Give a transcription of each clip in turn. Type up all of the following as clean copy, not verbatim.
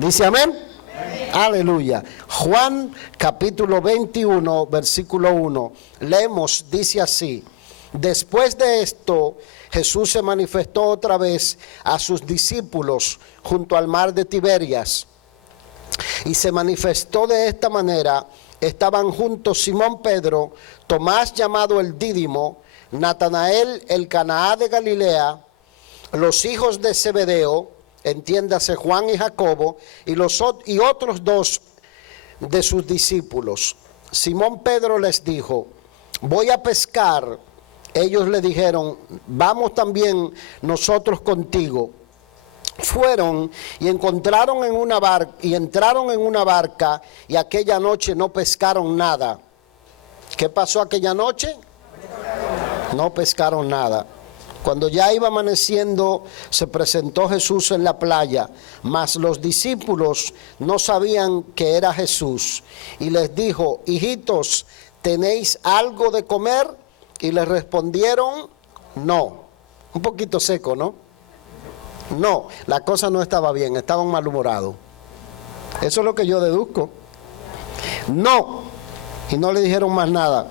¿Dice amén? Amén. Aleluya. Juan capítulo 21, versículo 1. Leemos, dice así: después de esto, Jesús se manifestó otra vez a sus discípulos junto al mar de Tiberias. Y se manifestó de esta manera: estaban juntos Simón Pedro, Tomás llamado el Dídimo, Natanael el Canaá de Galilea, los hijos de Zebedeo, entiéndase Juan y Jacobo, y otros dos de sus discípulos. Simón Pedro les dijo: voy a pescar. Ellos le dijeron: vamos también nosotros contigo. Fueron y entraron en una barca, y aquella noche no pescaron nada. ¿Qué pasó aquella noche? No pescaron nada. Cuando ya iba amaneciendo, se presentó Jesús en la playa, mas los discípulos no sabían que era Jesús. Y les dijo: hijitos, ¿tenéis algo de comer? Y les respondieron: no. Un poquito seco, ¿no? No, la cosa no estaba bien, estaban malhumorados. Eso es lo que yo deduzco. No. Y no le dijeron más nada.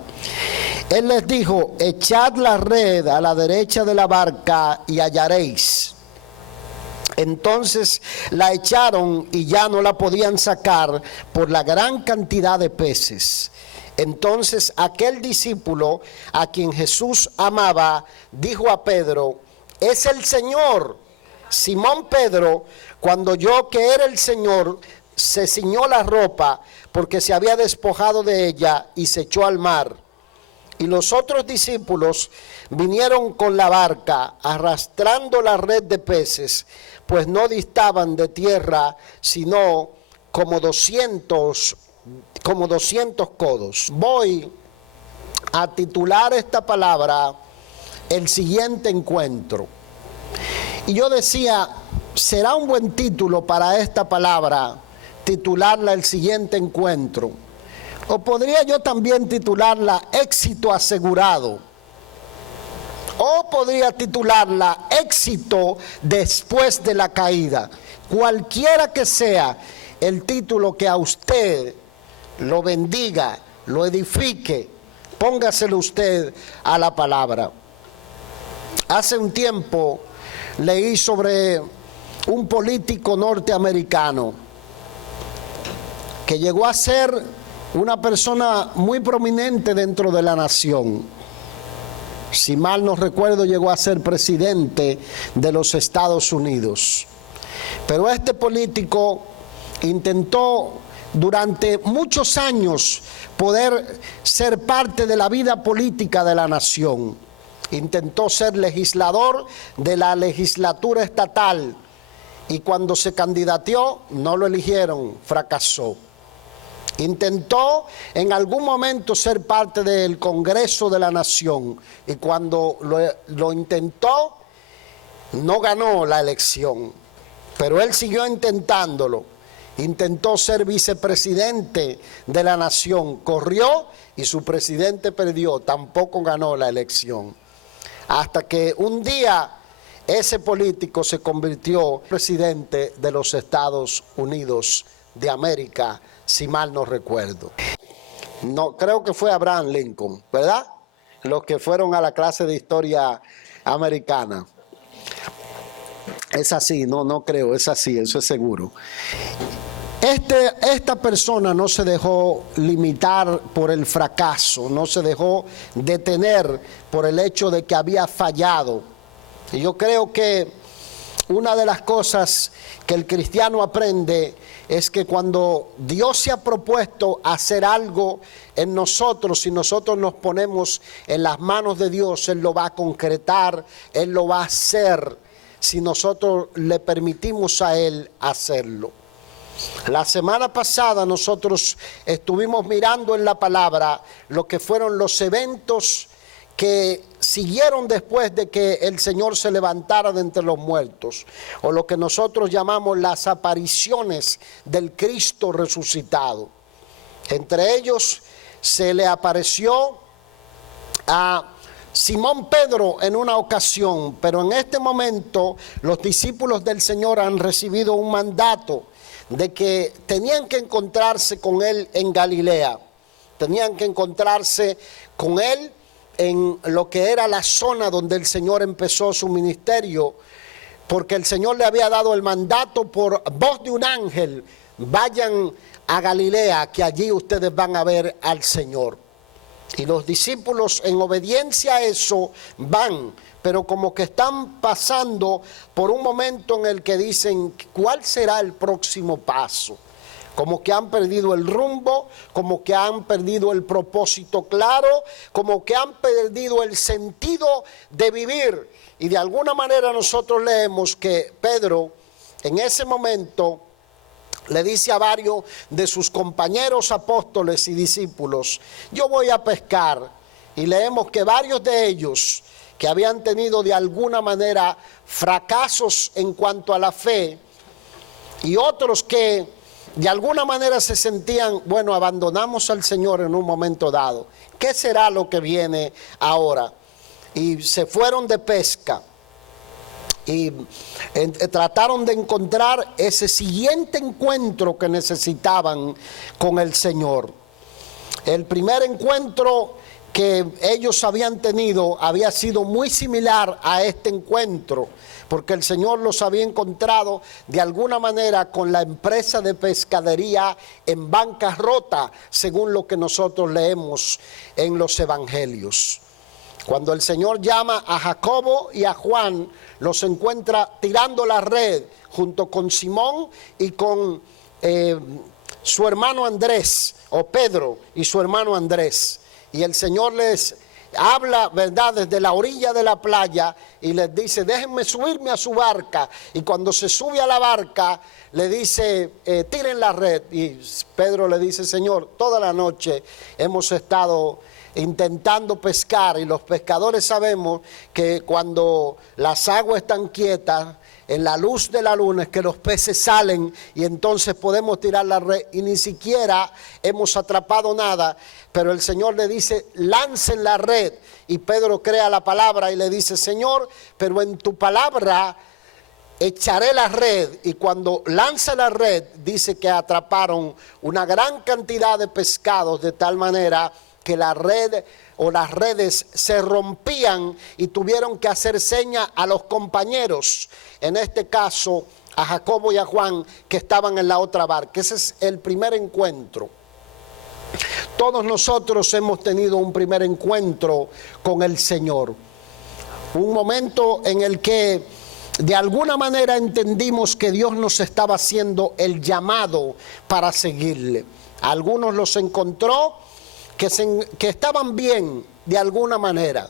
Él les dijo: echad la red a la derecha de la barca y hallaréis. Entonces la echaron y ya no la podían sacar por la gran cantidad de peces. Entonces aquel discípulo a quien Jesús amaba dijo a Pedro: es el Señor. Simón Pedro, cuando oyó que era el Señor, se ciñó la ropa porque se había despojado de ella y se echó al mar. Y los otros discípulos vinieron con la barca, arrastrando la red de peces, pues no distaban de tierra sino como 200 codos. Voy a titular esta palabra: el siguiente encuentro. Y yo decía, será un buen título para esta palabra, titularla el siguiente encuentro. O podría yo también titularla éxito asegurado. O podría titularla éxito después de la caída. Cualquiera que sea el título que a usted lo bendiga, lo edifique, póngaselo usted a la palabra. Hace un tiempo leí sobre un político norteamericano que llegó a ser una persona muy prominente dentro de la nación. Si mal no recuerdo, llegó a ser presidente de los Estados Unidos. Pero este político intentó durante muchos años poder ser parte de la vida política de la nación. Intentó ser legislador de la legislatura estatal y cuando se candidateó no lo eligieron, fracasó. Intentó en algún momento ser parte del Congreso de la Nación y cuando lo intentó no ganó la elección, pero él siguió intentándolo. Intentó ser vicepresidente de la nación, corrió y su presidente perdió, tampoco ganó la elección. Hasta que un día ese político se convirtió en presidente de los Estados Unidos de América, si mal no recuerdo. No, creo que fue Abraham Lincoln, ¿verdad? Los que fueron a la clase de historia americana. Es así, no creo, es así, eso es seguro. Esta persona no se dejó limitar por el fracaso, no se dejó detener por el hecho de que había fallado. Y yo creo que una de las cosas que el cristiano aprende es que cuando Dios se ha propuesto hacer algo en nosotros, si nosotros nos ponemos en las manos de Dios, Él lo va a concretar, Él lo va a hacer, si nosotros le permitimos a Él hacerlo. La semana pasada nosotros estuvimos mirando en la palabra lo que fueron los eventos que siguieron después de que el Señor se levantara de entre los muertos, o lo que nosotros llamamos las apariciones del Cristo resucitado. Entre ellos se le apareció a Simón Pedro en una ocasión, pero en este momento los discípulos del Señor han recibido un mandato de que tenían que encontrarse con Él en Galilea, tenían que encontrarse con Él en lo que era la zona donde el Señor empezó su ministerio, porque el Señor le había dado el mandato por voz de un ángel: vayan a Galilea, que allí ustedes van a ver al Señor. Y los discípulos, en obediencia a eso, van, pero como que están pasando por un momento en el que dicen: ¿cuál será el próximo paso? Como que han perdido el rumbo, como que han perdido el propósito claro, como que han perdido el sentido de vivir. Y de alguna manera nosotros leemos que Pedro en ese momento le dice a varios de sus compañeros apóstoles y discípulos: yo voy a pescar. Y leemos que varios de ellos, que habían tenido de alguna manera fracasos en cuanto a la fe, y otros que de alguna manera se sentían: bueno, abandonamos al Señor en un momento dado, ¿qué será lo que viene ahora? Y se fueron de pesca y trataron de encontrar ese siguiente encuentro que necesitaban con el Señor. El primer encuentro que ellos habían tenido había sido muy similar a este encuentro, porque el Señor los había encontrado de alguna manera con la empresa de pescadería en bancarrota, según lo que nosotros leemos en los evangelios. Cuando el Señor llama a Jacobo y a Juan, los encuentra tirando la red junto con Simón y con su hermano Andrés, o Pedro y su hermano Andrés. Y el Señor les habla, ¿verdad?, desde la orilla de la playa, y les dice: déjenme subirme a su barca. Y cuando se sube a la barca, le dice: tiren la red. Y Pedro le dice: Señor, toda la noche hemos estado intentando pescar, y los pescadores sabemos que cuando las aguas están quietas, en la luz de la luna, es que los peces salen y entonces podemos tirar la red, y ni siquiera hemos atrapado nada. Pero el Señor le dice: lancen la red. Y Pedro crea la palabra y le dice: Señor, pero en tu palabra echaré la red. Y cuando lanza la red, dice que atraparon una gran cantidad de pescados, de tal manera que la red o las redes se rompían y tuvieron que hacer seña a los compañeros, en este caso a Jacobo y a Juan, que estaban en la otra barca. Ese es el primer encuentro. Todos nosotros hemos tenido un primer encuentro con el Señor, un momento en el que de alguna manera entendimos que Dios nos estaba haciendo el llamado para seguirle. A algunos los encontró que estaban bien de alguna manera.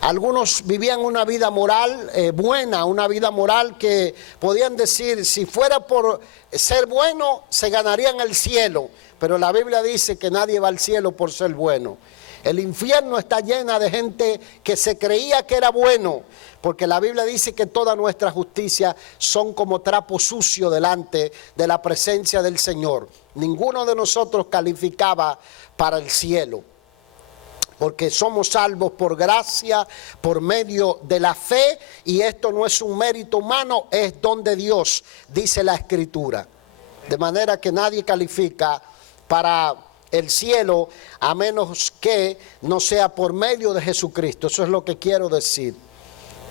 Algunos vivían una vida moral buena, una vida moral que podían decir: si fuera por ser bueno, se ganarían el cielo. Pero la Biblia dice que nadie va al cielo por ser bueno. El infierno está llena de gente que se creía que era bueno, porque la Biblia dice que toda nuestra justicia son como trapo sucio delante de la presencia del Señor. Ninguno de nosotros calificaba para el cielo, porque somos salvos por gracia, por medio de la fe, y esto no es un mérito humano, es don de Dios, dice la Escritura. De manera que nadie califica para el cielo a menos que no sea por medio de Jesucristo. Eso es lo que quiero decir.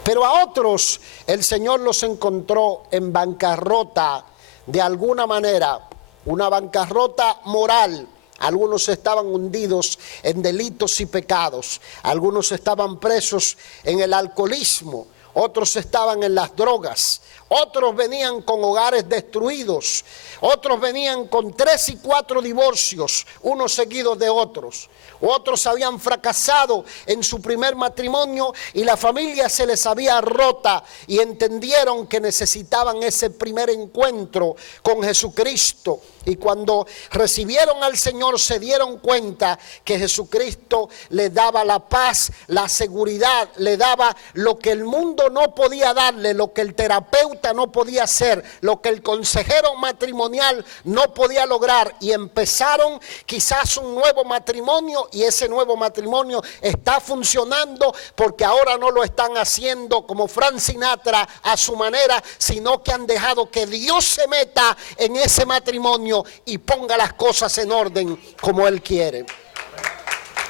Pero a otros el Señor los encontró en bancarrota de alguna manera, una bancarrota moral. Algunos estaban hundidos en delitos y pecados, algunos estaban presos en el alcoholismo, otros estaban en las drogas, otros venían con hogares destruidos, otros venían con 3 y 4 divorcios, unos seguidos de otros. Otros habían fracasado en su primer matrimonio y la familia se les había rota, y entendieron que necesitaban ese primer encuentro con Jesucristo. Y cuando recibieron al Señor se dieron cuenta que Jesucristo les daba la paz, la seguridad, le daba lo que el mundo psicólogo no podía darle, lo que el terapeuta no podía hacer, lo que el consejero matrimonial no podía lograr, y empezaron quizás un nuevo matrimonio, y ese nuevo matrimonio está funcionando porque ahora no lo están haciendo como Frank Sinatra a su manera, sino que han dejado que Dios se meta en ese matrimonio y ponga las cosas en orden como Él quiere.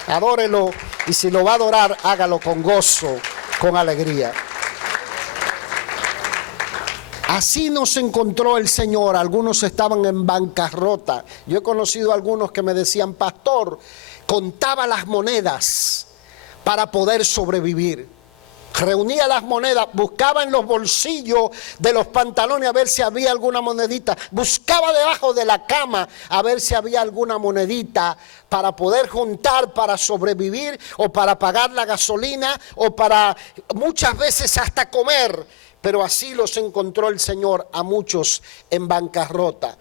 Adórelo, y si lo va a adorar, hágalo con gozo, con alegría. Así nos encontró el Señor. Algunos estaban en bancarrota. Yo he conocido a algunos que me decían: pastor, contaba las monedas para poder sobrevivir. Reunía las monedas, buscaba en los bolsillos de los pantalones a ver si había alguna monedita, buscaba debajo de la cama a ver si había alguna monedita para poder juntar, para sobrevivir, o para pagar la gasolina, o para muchas veces hasta comer. Pero así los encontró el Señor a muchos en bancarrota,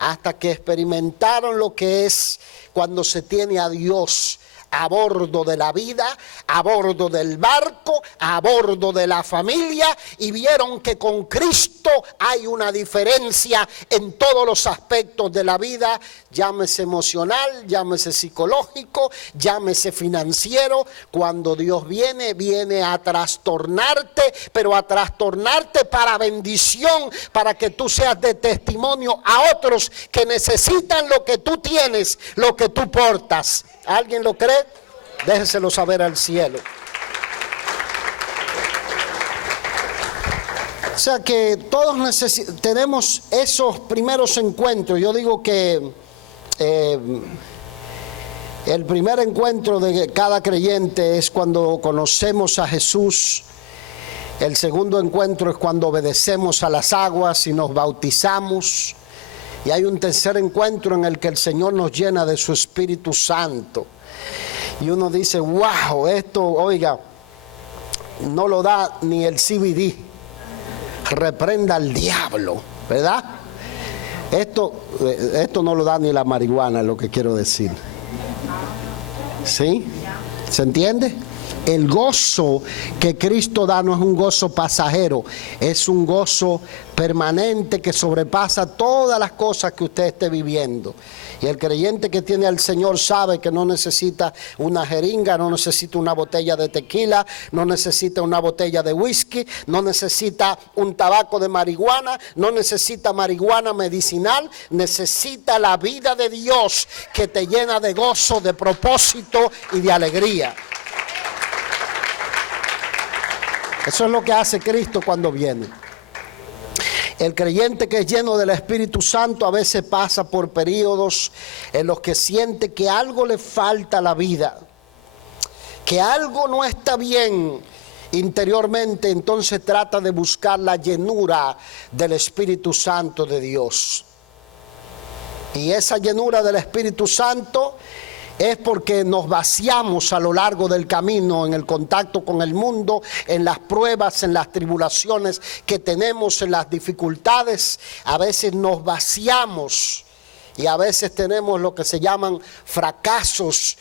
hasta que experimentaron lo que es cuando se tiene a Dios a bordo de la vida, a bordo del barco, a bordo de la familia, y vieron que con Cristo hay una diferencia en todos los aspectos de la vida, llámese emocional, llámese psicológico, llámese financiero. Cuando Dios viene a trastornarte, pero a trastornarte para bendición, para que tú seas de testimonio a otros que necesitan lo que tú tienes, lo que tú portas. ¿Alguien lo cree? Déjeselo saber al cielo. O sea que todos tenemos esos primeros encuentros. Yo digo que el primer encuentro de cada creyente es cuando conocemos a Jesús. El segundo encuentro es cuando obedecemos a las aguas y nos bautizamos. Y hay un tercer encuentro en el que el Señor nos llena de su Espíritu Santo. Y uno dice: wow, esto, oiga, no lo da ni el CBD. Reprenda al diablo, ¿verdad? Esto no lo da ni la marihuana, es lo que quiero decir. ¿Sí? ¿Se entiende? El gozo que Cristo da no es un gozo pasajero, es un gozo permanente que sobrepasa todas las cosas que usted esté viviendo. Y el creyente que tiene al Señor sabe que no necesita una jeringa, no necesita una botella de tequila, no necesita una botella de whisky, no necesita un tabaco de marihuana, no necesita marihuana medicinal, necesita la vida de Dios que te llena de gozo, de propósito y de alegría. Eso es lo que hace Cristo cuando viene. El creyente que es lleno del Espíritu Santo a veces pasa por periodos en los que siente que algo le falta a la vida, que algo no está bien interiormente, entonces trata de buscar la llenura del Espíritu Santo de Dios. Y esa llenura del Espíritu Santo es porque nos vaciamos a lo largo del camino en el contacto con el mundo, en las pruebas, en las tribulaciones que tenemos, en las dificultades. A veces nos vaciamos y a veces tenemos lo que se llaman fracasos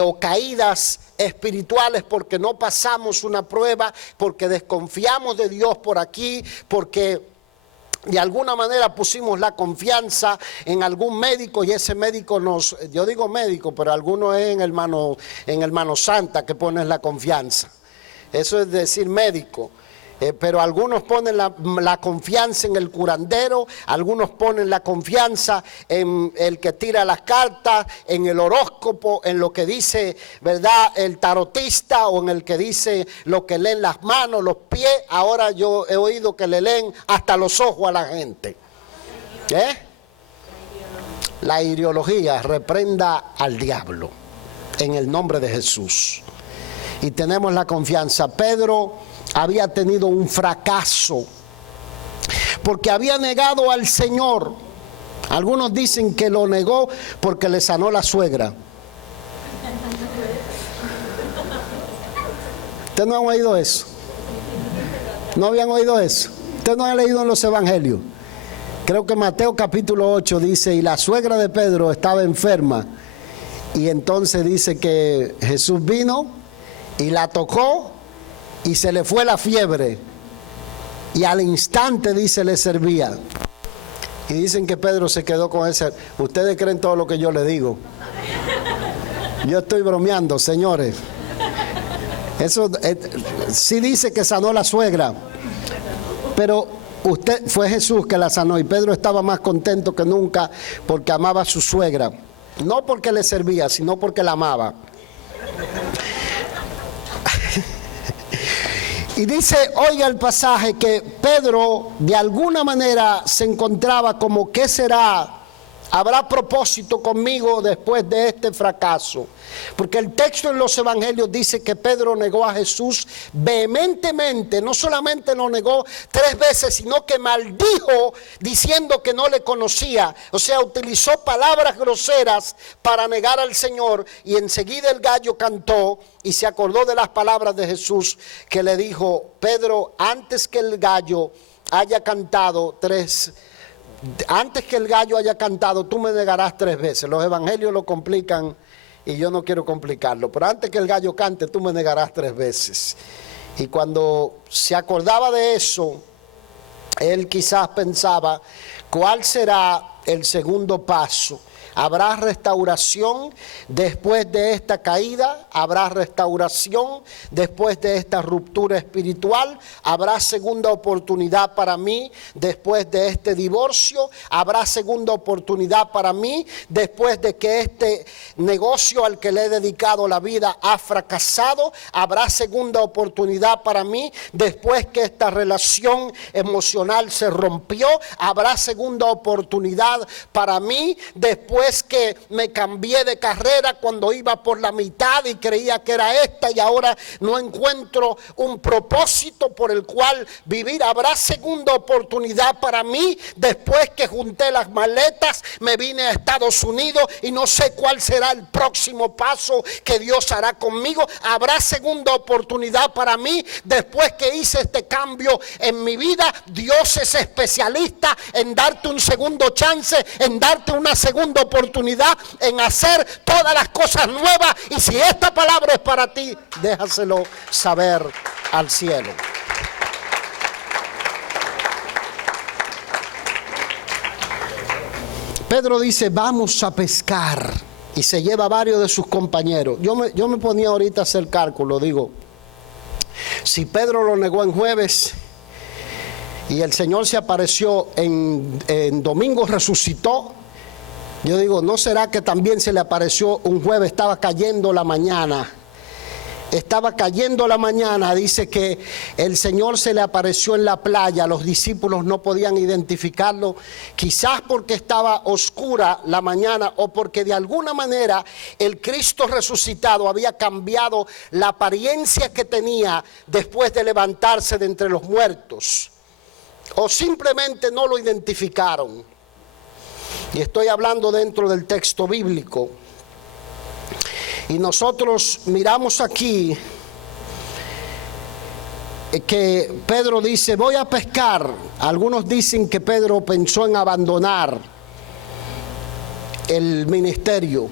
o caídas espirituales porque no pasamos una prueba, porque desconfiamos de Dios por aquí, porque de alguna manera pusimos la confianza en algún médico y ese médico yo digo médico, pero algunos es en el mano santa que pones la confianza. Eso es decir médico. Pero algunos ponen la confianza en el curandero, algunos ponen la confianza en el que tira las cartas, en el horóscopo, en lo que dice, ¿verdad?, el tarotista, o en el que dice lo que leen las manos, los pies. Ahora yo he oído que le leen hasta los ojos a la gente. La ideología reprenda al diablo en el nombre de Jesús. Y tenemos la confianza. Pedro había tenido un fracaso porque había negado al Señor. Algunos dicen que lo negó porque le sanó la suegra. ¿Ustedes no han oído eso? ¿No habían oído eso? ¿Ustedes no han leído en los evangelios? Creo que Mateo capítulo 8 dice: y la suegra de Pedro estaba enferma, y entonces dice que Jesús vino y la tocó y se le fue la fiebre. y al instante, dice, le servía. Y dicen que Pedro se quedó con ese. Ustedes creen todo lo que yo le digo. Yo estoy bromeando, señores. Eso sí dice que sanó la suegra, pero fue Jesús que la sanó, y Pedro estaba más contento que nunca porque amaba a su suegra. No porque le servía, sino porque la amaba. Y dice, oiga el pasaje, que Pedro de alguna manera se encontraba como, ¿qué será? ¿Habrá propósito conmigo después de este fracaso? Porque el texto en los evangelios dice que Pedro negó a Jesús vehementemente. No solamente lo negó 3 veces, sino que maldijo diciendo que no le conocía. O sea, utilizó palabras groseras para negar al Señor. Y enseguida el gallo cantó y se acordó de las palabras de Jesús, que le dijo: Pedro, antes que el gallo haya cantado antes que el gallo haya cantado, tú me negarás 3 veces. Los evangelios lo complican y yo no quiero complicarlo, pero antes que el gallo cante, tú me negarás 3 veces. Y cuando se acordaba de eso, él quizás pensaba, ¿cuál será el segundo paso? ¿Habrá restauración después de esta caída? ¿Habrá restauración después de esta ruptura espiritual? ¿Habrá segunda oportunidad para mí después de este divorcio? ¿Habrá segunda oportunidad para mí después de que este negocio al que le he dedicado la vida ha fracasado? ¿Habrá segunda oportunidad para mí después que esta relación emocional se rompió? ¿Habrá segunda oportunidad para mí después que me cambié de carrera cuando iba por la mitad y creía que era esta y ahora no encuentro un propósito por el cual vivir? ¿Habrá segunda oportunidad para mí después que junté las maletas, me vine a Estados Unidos y no sé cuál será el próximo paso que Dios hará conmigo? ¿Habrá segunda oportunidad para mí después que hice este cambio en mi vida? Dios es especialista en darte un segundo chance, en darte una segunda oportunidad, en hacer todas las cosas nuevas. Y si esta palabra es para ti, déjaselo saber al cielo. Pedro dice, vamos a pescar, y se lleva a varios de sus compañeros. Yo me ponía ahorita a hacer cálculo, digo, si Pedro lo negó en jueves y el Señor se apareció en domingo, resucitó. Yo digo, ¿no será que también se le apareció un jueves? Estaba cayendo la mañana. Dice que el Señor se le apareció en la playa. Los discípulos no podían identificarlo, quizás porque estaba oscura la mañana o porque de alguna manera el Cristo resucitado había cambiado la apariencia que tenía después de levantarse de entre los muertos, o simplemente no lo identificaron. Y estoy hablando dentro del texto bíblico. Y nosotros miramos aquí que Pedro dice, voy a pescar. Algunos dicen que Pedro pensó en abandonar el ministerio.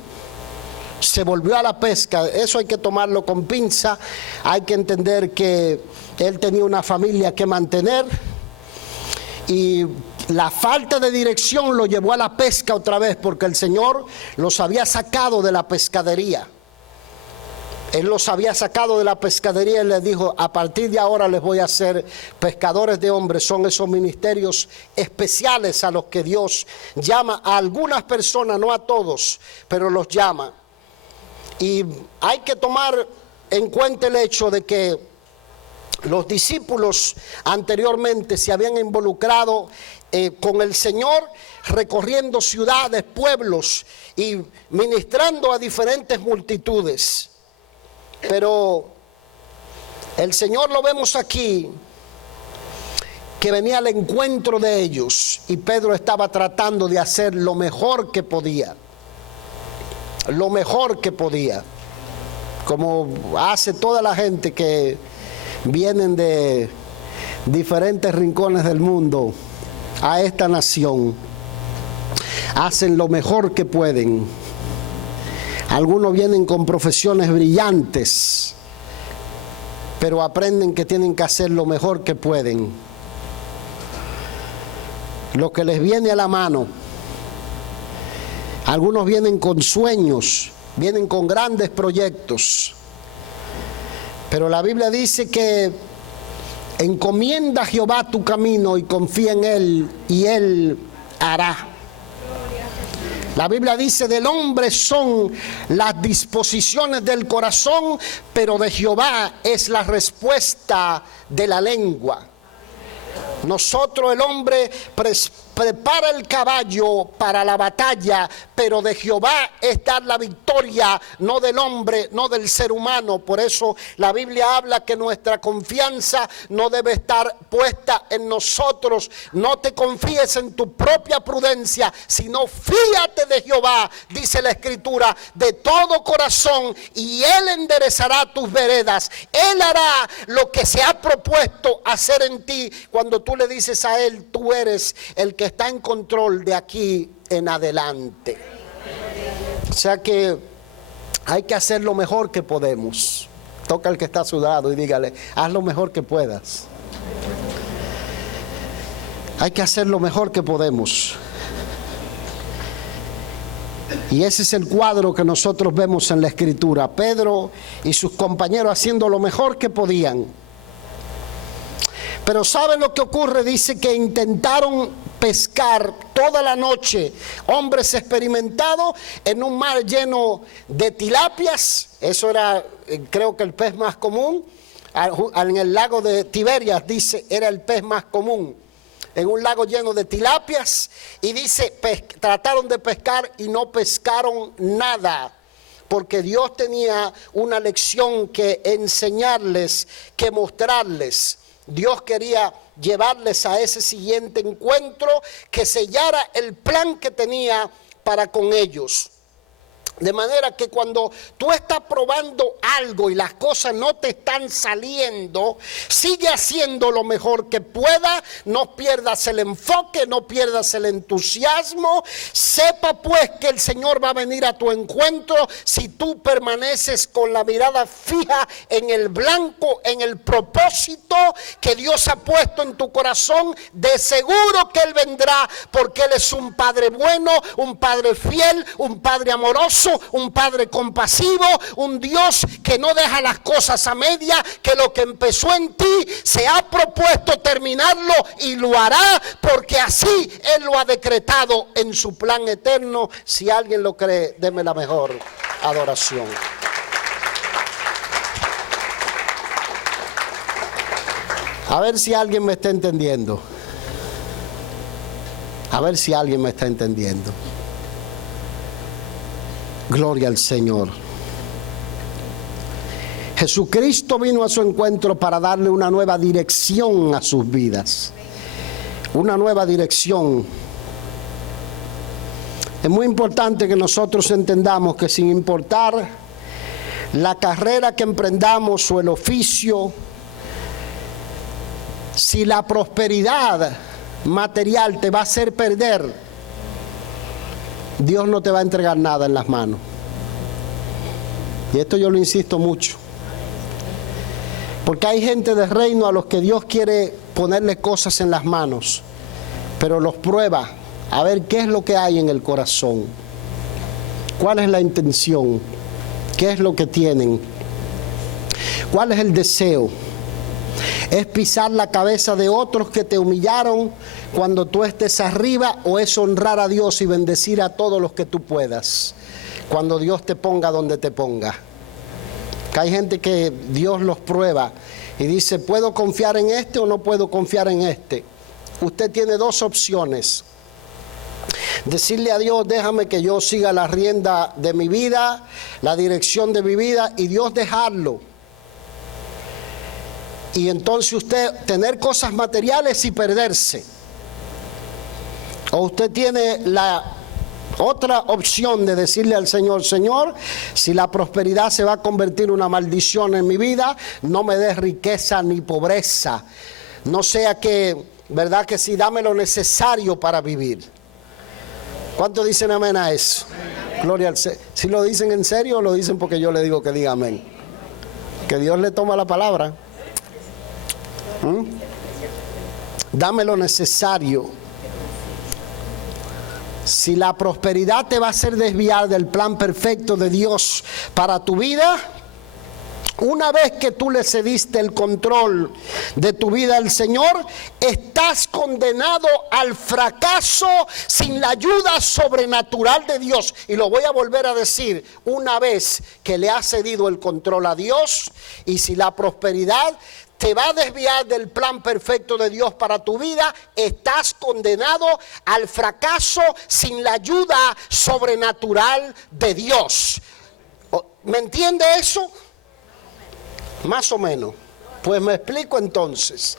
Se volvió a la pesca. Eso hay que tomarlo con pinza. Hay que entender que él tenía una familia que mantener. Y la falta de dirección lo llevó a la pesca otra vez, porque el Señor los había sacado de la pescadería. Él los había sacado de la pescadería y les dijo, a partir de ahora les voy a hacer pescadores de hombres. Son esos ministerios especiales a los que Dios llama a algunas personas, no a todos, pero los llama. Y hay que tomar en cuenta el hecho de que los discípulos anteriormente se habían involucrado con el Señor, recorriendo ciudades, pueblos y ministrando a diferentes multitudes. Pero el Señor lo vemos aquí, que venía al encuentro de ellos, y Pedro estaba tratando de hacer lo mejor que podía. Lo mejor que podía, como hace toda la gente que vienen de diferentes rincones del mundo a esta nación. Hacen lo mejor que pueden. Algunos vienen con profesiones brillantes, pero aprenden que tienen que hacer lo mejor que pueden. lo que les viene a la mano. Algunos vienen con sueños, vienen con grandes proyectos. Pero la Biblia dice que encomienda a Jehová tu camino y confía en Él y Él hará. La Biblia dice, del hombre son las disposiciones del corazón, pero de Jehová es la respuesta de la lengua. Nosotros, el hombre, prepara el caballo para la batalla, pero de Jehová es dar la victoria, no del hombre, no del ser humano. Por eso la Biblia habla que nuestra confianza no debe estar puesta en nosotros. No te confíes en tu propia prudencia, sino fíate de Jehová, dice la Escritura, de todo corazón, y Él enderezará tus veredas. Él hará lo que se ha propuesto hacer en ti cuando tú le dices a Él, tú eres el que está en control de aquí en adelante. O sea que hay que hacer lo mejor que podemos. Toca al que está a su lado y dígale, haz lo mejor que puedas. Hay que hacer lo mejor que podemos. Y ese es el cuadro que nosotros vemos en la Escritura. Pedro y sus compañeros haciendo lo mejor que podían. Pero ¿saben lo que ocurre? Dice que intentaron pescar toda la noche, hombres experimentados, en un mar lleno de tilapias. Eso era, creo que el pez más común. En el lago de Tiberias, dice, era el pez más común. En un lago lleno de tilapias. Y dice, trataron de pescar y no pescaron nada. Porque Dios tenía una lección que enseñarles, que mostrarles. Dios quería llevarles a ese siguiente encuentro que sellara el plan que tenía para con ellos. De manera que cuando tú estás probando algo y las cosas no te están saliendo, sigue haciendo lo mejor que pueda, no pierdas el enfoque, no pierdas el entusiasmo. Sepa pues que el Señor va a venir a tu encuentro si tú permaneces con la mirada fija en el blanco, en el propósito que Dios ha puesto en tu corazón. De seguro que Él vendrá, porque Él es un Padre bueno, un Padre fiel, un Padre amoroso, un Padre compasivo, un Dios que no deja las cosas a media, que lo que empezó en ti se ha propuesto terminarlo y lo hará, porque así Él lo ha decretado en su plan eterno. Si alguien lo cree, deme la mejor adoración. A ver si alguien me está entendiendo. A ver si alguien me está entendiendo. Gloria al Señor. Jesucristo vino a su encuentro para darle una nueva dirección a sus vidas. Una nueva dirección. Es muy importante que nosotros entendamos que sin importar la carrera que emprendamos o el oficio, si la prosperidad material te va a hacer perder, Dios no te va a entregar nada en las manos. Y esto yo lo insisto mucho. Porque hay gente del reino a los que Dios quiere ponerle cosas en las manos, pero los prueba a ver qué es lo que hay en el corazón. ¿Cuál es la intención? ¿Qué es lo que tienen? ¿Cuál es el deseo? ¿Es pisar la cabeza de otros que te humillaron cuando tú estés arriba, o es honrar a Dios y bendecir a todos los que tú puedas cuando Dios te ponga donde te ponga? Que hay gente que Dios los prueba y dice, ¿puedo confiar en este o no puedo confiar en este? Usted tiene dos opciones: decirle a Dios, déjame que yo siga la rienda de mi vida, la dirección de mi vida, y Dios dejarlo. Y entonces usted tener cosas materiales y perderse. O usted tiene la otra opción de decirle al Señor, Señor, si la prosperidad se va a convertir en una maldición en mi vida, no me des riqueza ni pobreza. No sea que, ¿verdad que sí? Dame lo necesario para vivir. ¿Cuántos dicen amén a eso? Gloria al Señor. Si lo dicen en serio o lo dicen porque yo le digo que diga amén. Que Dios le toma la palabra. Dame lo necesario. Si la prosperidad te va a hacer desviar del plan perfecto de Dios para tu vida, una vez que tú le cediste el control de tu vida al Señor, estás condenado al fracaso sin la ayuda sobrenatural de Dios. Y lo voy a volver a decir, una vez que le has cedido el control a Dios, y si la prosperidad te va a desviar del plan perfecto de Dios para tu vida, estás condenado al fracaso sin la ayuda sobrenatural de Dios. ¿Me entiende eso? Más o menos. Pues me explico entonces.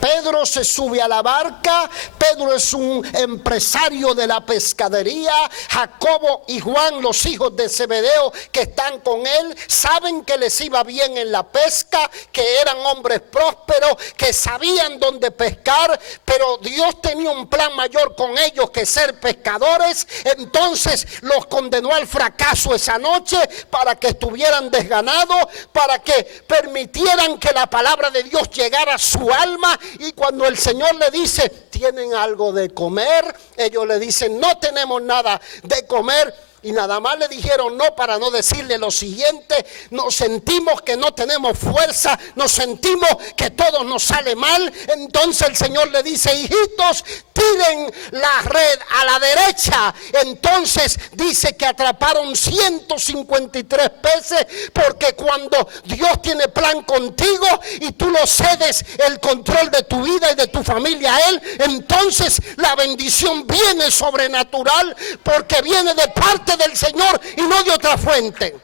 Pedro se sube a la barca. Pedro es un empresario de la pescadería. Jacobo y Juan, los hijos de Zebedeo que están con él, saben que les iba bien en la pesca, que eran hombres prósperos, que sabían dónde pescar, pero Dios tenía un plan mayor con ellos que ser pescadores. Entonces los condenó al fracaso esa noche para que estuvieran desganados, para que permitieran que la palabra de Dios llegara a su alma. Y cuando el Señor le dice, ¿tienen algo de comer? Ellos le dicen, no tenemos nada de comer. Y nada más le dijeron no para no decirle lo siguiente: nos sentimos que no tenemos fuerza, nos sentimos que todo nos sale mal. Entonces el Señor le dice, hijitos, tiren la red a la derecha. Entonces dice que atraparon 153 peces, porque cuando Dios tiene plan contigo y tú lo cedes el control de tu vida y de tu familia a Él, entonces la bendición viene sobrenatural, porque viene de parte del Señor y no de otra fuente.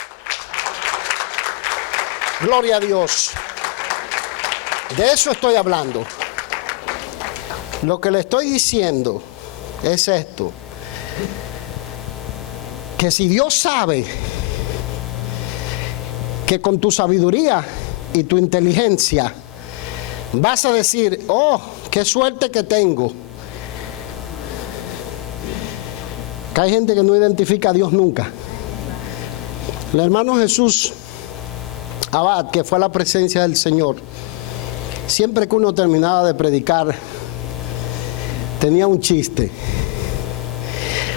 Gloria a Dios. De eso estoy hablando. Lo que le estoy diciendo es esto: que si Dios sabe que con tu sabiduría y tu inteligencia vas a decir, oh, qué suerte que tengo. Que hay gente que no identifica a Dios nunca. El hermano Jesús Abad, que fue a la presencia del Señor, siempre que uno terminaba de predicar, tenía un chiste.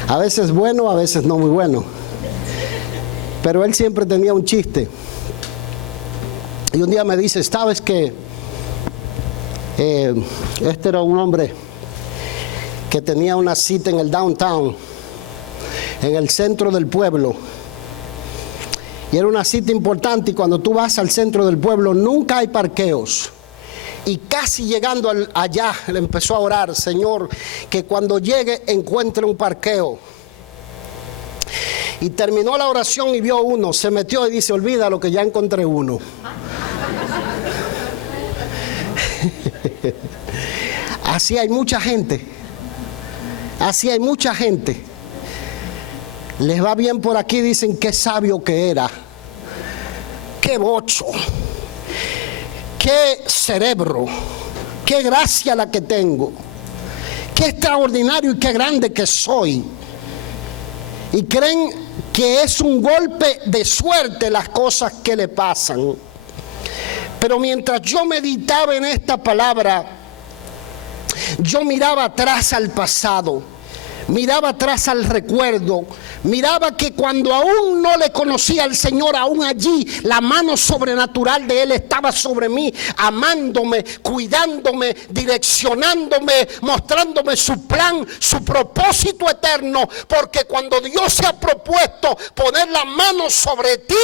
A veces bueno, a veces no muy bueno. Pero él siempre tenía un chiste. Y un día me dice, ¿sabes qué? Este era un hombre que tenía una cita en el downtown, en el centro del pueblo. Y era una cita importante, y cuando tú vas al centro del pueblo nunca hay parqueos. Y casi llegando allá, le empezó a orar, Señor, que cuando llegue encuentre un parqueo. Y terminó la oración y vio uno, se metió y dice, olvídalo que ya encontré uno. Así hay mucha gente. Así hay mucha gente. Les va bien por aquí, dicen qué sabio que era, qué bocho, qué cerebro, qué gracia la que tengo, qué extraordinario y qué grande que soy. Y creen que es un golpe de suerte las cosas que le pasan. Pero mientras yo meditaba en esta palabra, yo miraba atrás al pasado, miraba atrás al recuerdo, miraba que cuando aún no le conocía al Señor, aún allí la mano sobrenatural de Él estaba sobre mí, amándome, cuidándome, direccionándome, mostrándome su plan, su propósito eterno. Porque cuando Dios se ha propuesto poner la mano sobre ti,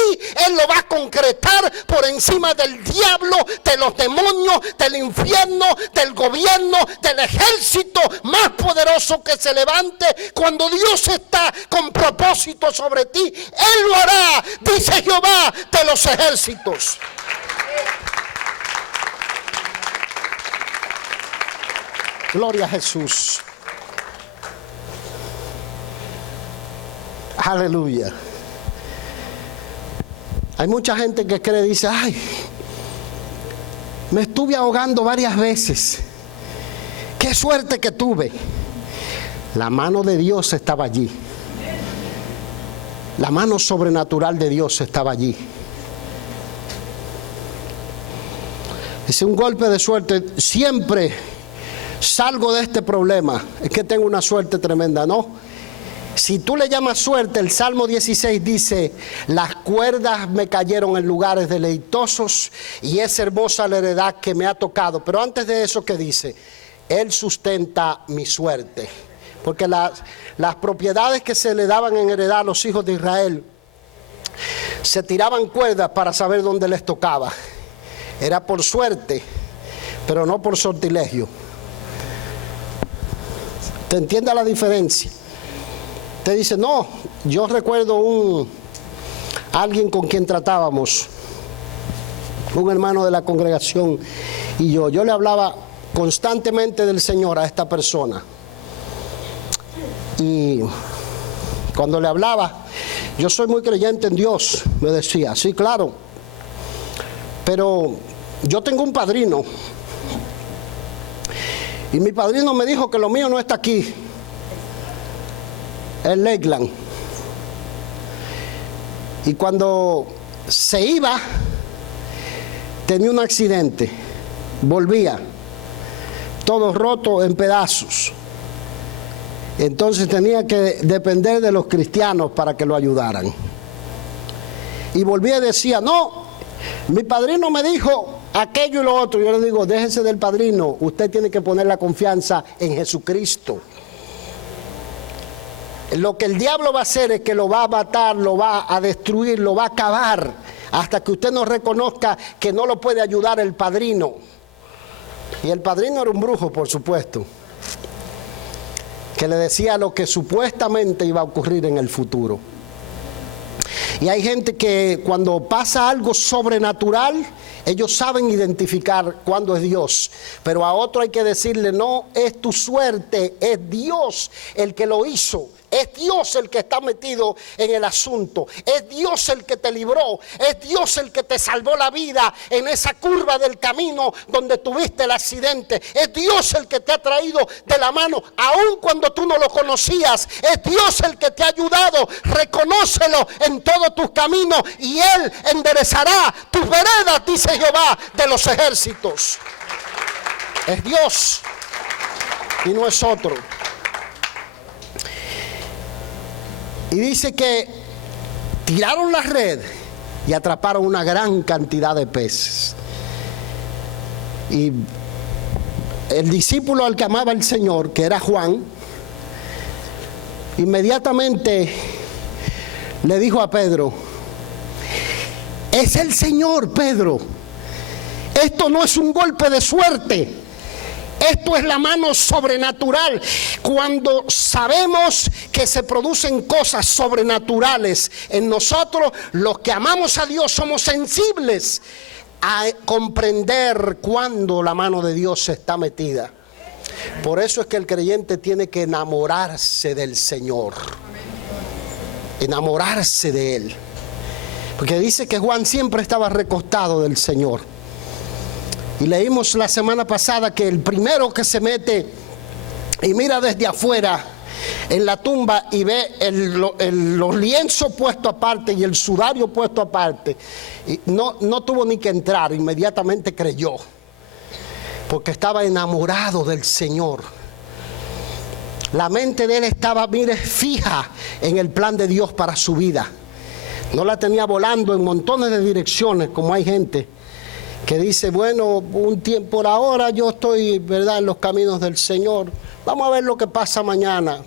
Él lo va a concretar por encima del diablo, de los demonios, del infierno, del gobierno, del ejército más poderoso que se levante. Cuando Dios está con propósito sobre ti, Él lo hará, dice Jehová de los ejércitos. Gloria a Jesús. Aleluya. Hay mucha gente que cree, dice, ay, me estuve ahogando varias veces, qué suerte que tuve. La mano de Dios estaba allí. La mano sobrenatural de Dios estaba allí. Es un golpe de suerte. Siempre salgo de este problema. Es que tengo una suerte tremenda, ¿no? Si tú le llamas suerte, el Salmo 16 dice: las cuerdas me cayeron en lugares deleitosos y es hermosa la heredad que me ha tocado. Pero antes de eso, ¿qué dice? Él sustenta mi suerte. Porque las propiedades que se le daban en heredad a los hijos de Israel, se tiraban cuerdas para saber dónde les tocaba. Era por suerte, pero no por sortilegio. ¿Te entiende la diferencia? Te dice: no, yo recuerdo alguien con quien tratábamos, un hermano de la congregación, y yo le hablaba constantemente del Señor a esta persona. Y cuando le hablaba: yo soy muy creyente en Dios, me decía. Sí, claro, pero yo tengo un padrino, y mi padrino me dijo que lo mío no está aquí, en Lakeland. Y cuando se iba, tenía un accidente, volvía todo roto en pedazos. Entonces tenía que depender de los cristianos para que lo ayudaran. Y volvía y decía: no, mi padrino me dijo aquello y lo otro. Yo le digo: déjese del padrino, usted tiene que poner la confianza en Jesucristo. Lo que el diablo va a hacer es que lo va a matar, lo va a destruir, lo va a acabar, hasta que usted no reconozca que no lo puede ayudar el padrino. Y el padrino era un brujo, por supuesto, que le decía lo que supuestamente iba a ocurrir en el futuro. Y hay gente que cuando pasa algo sobrenatural, ellos saben identificar cuándo es Dios. Pero a otro hay que decirle: no es tu suerte, es Dios el que lo hizo. Es Dios el que está metido en el asunto. Es Dios el que te libró. Es Dios el que te salvó la vida en esa curva del camino donde tuviste el accidente. Es Dios el que te ha traído de la mano aun cuando tú no lo conocías. Es Dios el que te ha ayudado. Reconócelo en todos tus caminos y Él enderezará tus veredas, dice Jehová de los ejércitos. Es Dios y no es otro. Y dice que tiraron la red y atraparon una gran cantidad de peces. Y el discípulo al que amaba el Señor, que era Juan, inmediatamente le dijo a Pedro: es el Señor, Pedro. Esto no es un golpe de suerte. Esto es la mano sobrenatural. Cuando sabemos que se producen cosas sobrenaturales en nosotros, los que amamos a Dios somos sensibles a comprender cuando la mano de Dios está metida. Por eso es que el creyente tiene que enamorarse del Señor, enamorarse de Él. Porque dice que Juan siempre estaba recostado del Señor. Y leímos la semana pasada que el primero que se mete y mira desde afuera en la tumba y ve los lienzos puestos aparte y el sudario puesto aparte, y no tuvo ni que entrar, inmediatamente creyó, porque estaba enamorado del Señor. La mente de él estaba, mire, fija en el plan de Dios para su vida. No la tenía volando en montones de direcciones, como hay gente que dice: bueno, un tiempo, por ahora yo estoy, ¿verdad?, en los caminos del Señor. Vamos a ver lo que pasa mañana.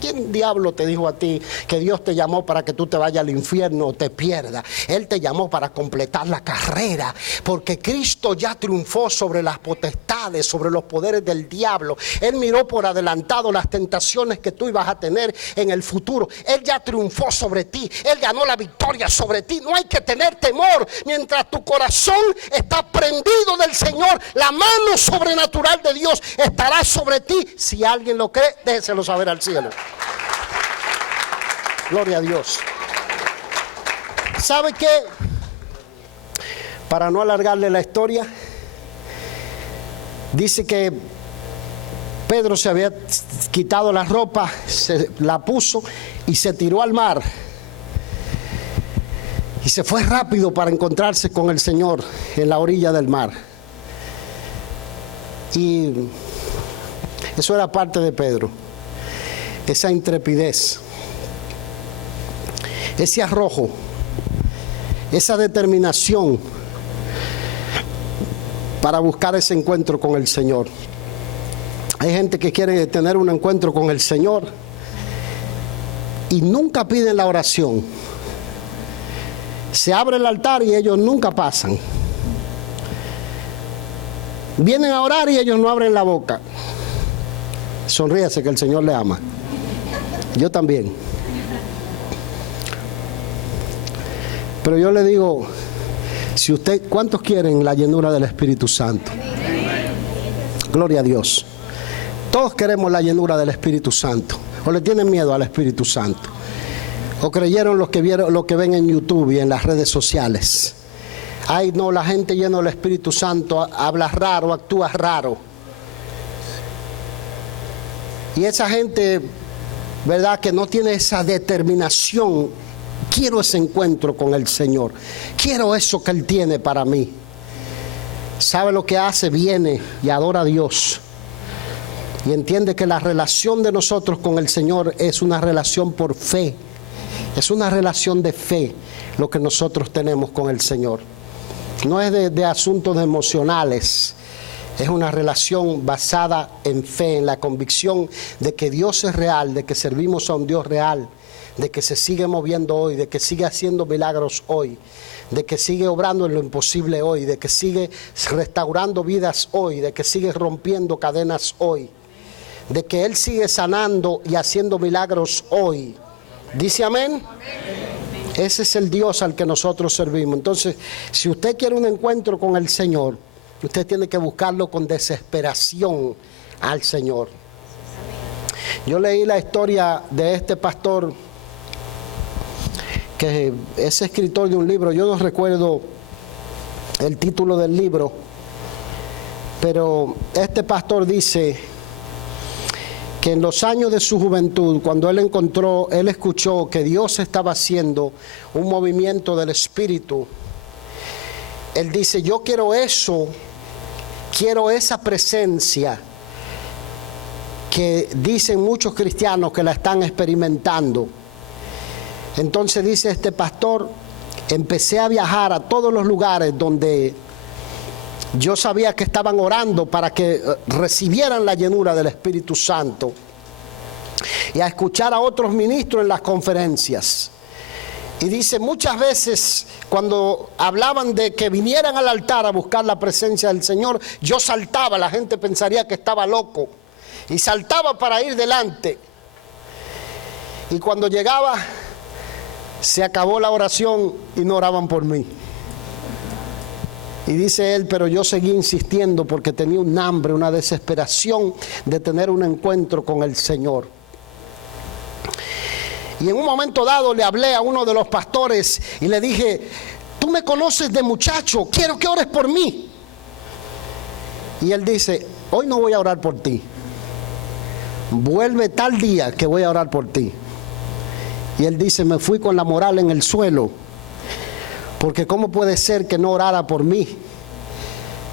¿Quién diablo te dijo a ti que Dios te llamó para que tú te vayas al infierno o te pierdas? Él te llamó para completar la carrera, porque Cristo ya triunfó sobre las potestades, sobre los poderes del diablo. Él miró por adelantado las tentaciones que tú ibas a tener en el futuro. Él ya triunfó sobre ti. Él ganó la victoria sobre ti. No hay que tener temor. Mientras tu corazón está prendido del Señor, la mano sobrenatural de Dios estará sobre ti. Si alguien lo cree, déjeselo saber al cielo. Gloria a Dios. ¿Sabe qué? Para no alargarle la historia, dice que Pedro se había quitado la ropa, se la puso y se tiró al mar. Y se fue rápido para encontrarse con el Señor en la orilla del mar. Y eso era parte de Pedro, esa intrepidez. ese arrojo, esa determinación para buscar ese encuentro con el Señor. Hay gente que quiere tener un encuentro con el Señor y nunca piden la oración. Se abre el altar y ellos nunca pasan. Vienen a orar y ellos no abren la boca. Sonríase que el Señor le ama. Yo también. Pero yo le digo, si usted, ¿cuántos quieren la llenura del Espíritu Santo? Gloria a Dios. Todos queremos la llenura del Espíritu Santo. ¿O le tienen miedo al Espíritu Santo? ¿O creyeron los que vieron, lo que ven en YouTube y en las redes sociales? Ay, no, la gente llena del Espíritu Santo habla raro, actúa raro. Y esa gente, ¿verdad?, que no tiene esa determinación. Quiero ese encuentro con el Señor. Quiero eso que Él tiene para mí. ¿Sabe lo que hace? Viene y adora a Dios. Y entiende que la relación de nosotros con el Señor es una relación por fe. Es una relación de fe lo que nosotros tenemos con el Señor. No es de asuntos emocionales. Es una relación basada en fe, en la convicción de que Dios es real, de que servimos a un Dios real, de que se sigue moviendo hoy, de que sigue haciendo milagros hoy, de que sigue obrando en lo imposible hoy, de que sigue restaurando vidas hoy, de que sigue rompiendo cadenas hoy, de que Él sigue sanando y haciendo milagros hoy. ¿Dice amén? Ese es el Dios al que nosotros servimos. Entonces, si usted quiere un encuentro con el Señor, usted tiene que buscarlo con desesperación al Señor. Yo leí la historia de este pastor, que es escritor de un libro. Yo no recuerdo el título del libro, pero este pastor dice que en los años de su juventud, cuando él escuchó que Dios estaba haciendo un movimiento del Espíritu, él dice, yo quiero eso, quiero esa presencia que dicen muchos cristianos que la están experimentando. Entonces dice este pastor, empecé a viajar a todos los lugares donde yo sabía que estaban orando para que recibieran la llenura del Espíritu Santo, y a escuchar a otros ministros en las conferencias. Y dice, muchas veces cuando hablaban de que vinieran al altar a buscar la presencia del Señor, yo saltaba, la gente pensaría que estaba loco, y saltaba para ir delante. Y cuando llegaba, se acabó la oración y no oraban por mí. Y dice él, pero yo seguí insistiendo porque tenía un hambre, una desesperación de tener un encuentro con el Señor. Y en un momento dado le hablé a uno de los pastores y le dije, tú me conoces de muchacho, quiero que ores por mí. Y él dice, hoy no voy a orar por ti. Vuelve tal día que voy a orar por ti. Y él dice, me fui con la moral en el suelo, porque ¿cómo puede ser que no orara por mí?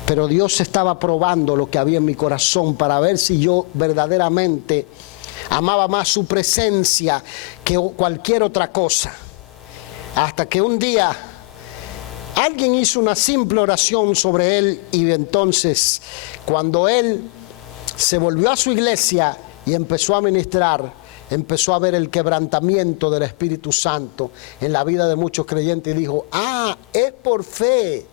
Pero Dios estaba probando lo que había en mi corazón para ver si yo verdaderamente amaba más su presencia que cualquier otra cosa. Hasta que un día alguien hizo una simple oración sobre él, y entonces cuando él se volvió a su iglesia y empezó a ministrar, empezó a ver el quebrantamiento del Espíritu Santo en la vida de muchos creyentes, y dijo, es por fe,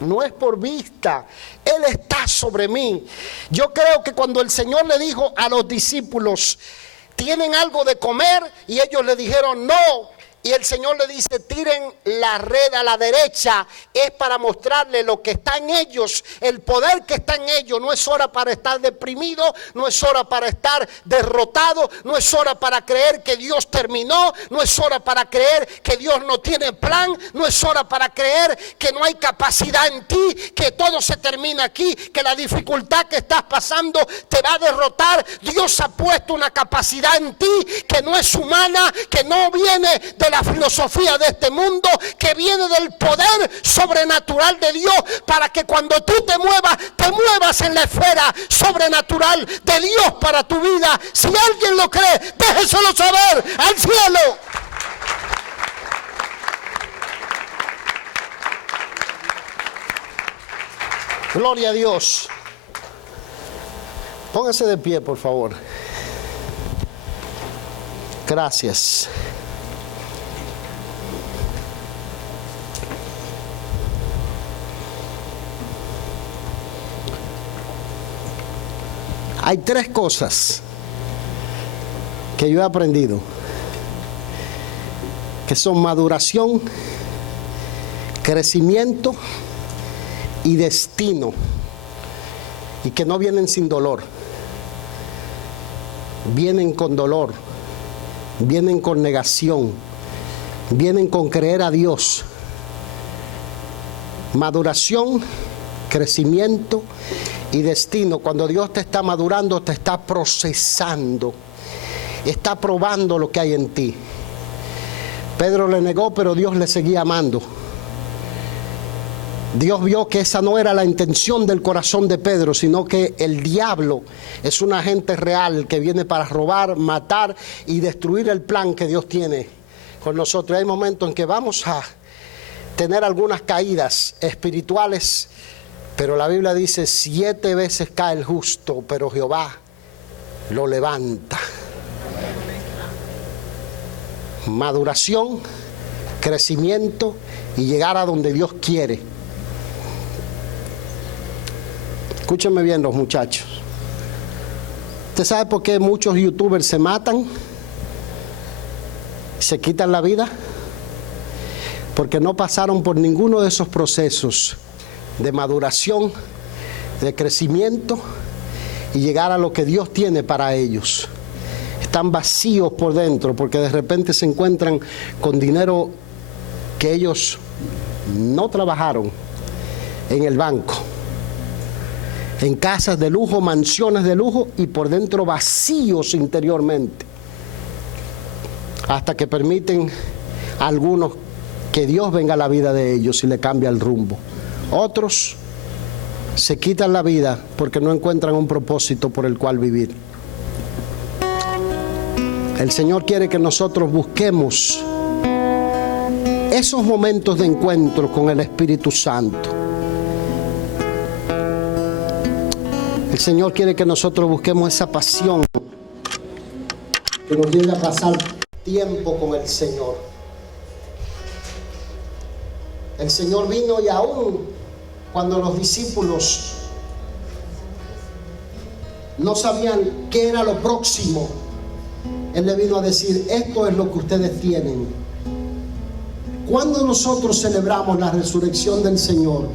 no es por vista, Él está sobre mí. Yo creo que cuando el Señor le dijo a los discípulos, ¿tienen algo de comer? Y ellos le dijeron, no. Y el Señor le dice, tiren la red a la derecha, es para mostrarle lo que está en ellos, el poder que está en ellos. No es hora para estar deprimido, no es hora para estar derrotado, no es hora para creer que Dios terminó, no es hora para creer que Dios no tiene plan, no es hora para creer que no hay capacidad en ti, que todo se termina aquí, que la dificultad que estás pasando te va a derrotar. Dios ha puesto una capacidad en ti que no es humana, que no viene de la filosofía de este mundo, que viene del poder sobrenatural de Dios, para que cuando tú te muevas en la esfera sobrenatural de Dios para tu vida. Si alguien lo cree, déjeselo saber al cielo. Gloria a Dios. Póngase de pie, por favor. Gracias. Hay tres cosas que yo he aprendido, que son maduración, crecimiento y destino, y que no vienen sin dolor, vienen con dolor, vienen con negación, vienen con creer a Dios. Maduración, crecimiento y destino. Cuando Dios te está madurando, te está procesando, está probando lo que hay en ti. Pedro le negó, pero Dios le seguía amando. Dios vio que esa no era la intención del corazón de Pedro, sino que el diablo es un agente real que viene para robar, matar y destruir el plan que Dios tiene con nosotros. Hay momentos en que vamos a tener algunas caídas espirituales, pero la Biblia dice 7 veces cae el justo, pero Jehová lo levanta. Maduración, crecimiento y llegar a donde Dios quiere. Escúchenme bien, los muchachos. ¿Usted sabe por qué muchos youtubers se matan? ¿Se quitan la vida? Porque no pasaron por ninguno de esos procesos de maduración, de crecimiento y llegar a lo que Dios tiene para ellos. Están vacíos por dentro porque de repente se encuentran con dinero que ellos no trabajaron en el banco, en casas de lujo, mansiones de lujo, y por dentro vacíos interiormente, hasta que permiten a algunos que Dios venga a la vida de ellos y le cambia el rumbo. Otros se quitan la vida porque no encuentran un propósito por el cual vivir. El Señor quiere que nosotros busquemos esos momentos de encuentro con el Espíritu Santo. El Señor quiere que nosotros busquemos esa pasión que nos lleve a pasar tiempo con el Señor. El Señor vino y aún cuando los discípulos no sabían qué era lo próximo, Él le vino a decir: esto es lo que ustedes tienen. Cuando nosotros celebramos la resurrección del Señor,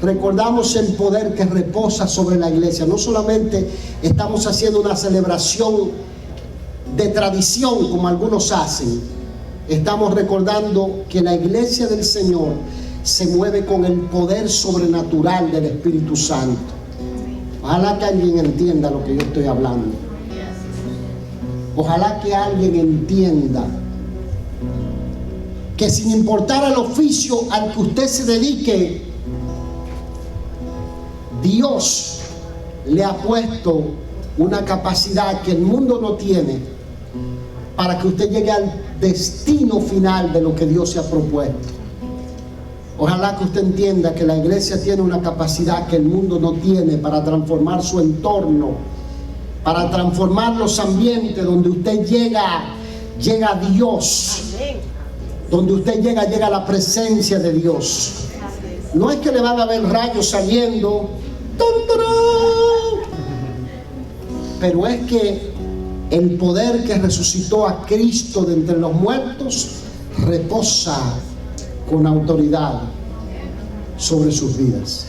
recordamos el poder que reposa sobre la iglesia. No solamente estamos haciendo una celebración de tradición como algunos hacen, estamos recordando que la iglesia del Señor se mueve con el poder sobrenatural del Espíritu Santo. Ojalá que alguien entienda lo que yo estoy hablando. Ojalá que alguien entienda que sin importar el oficio al que usted se dedique, Dios le ha puesto una capacidad que el mundo no tiene para que usted llegue al destino final de lo que Dios se ha propuesto. Ojalá que usted entienda que la iglesia tiene una capacidad que el mundo no tiene para transformar su entorno, para transformar los ambientes donde usted llega a Dios. Donde usted llega a la presencia de Dios. No es que le van a ver rayos saliendo, pero es que el poder que resucitó a Cristo de entre los muertos reposa con autoridad sobre sus vidas.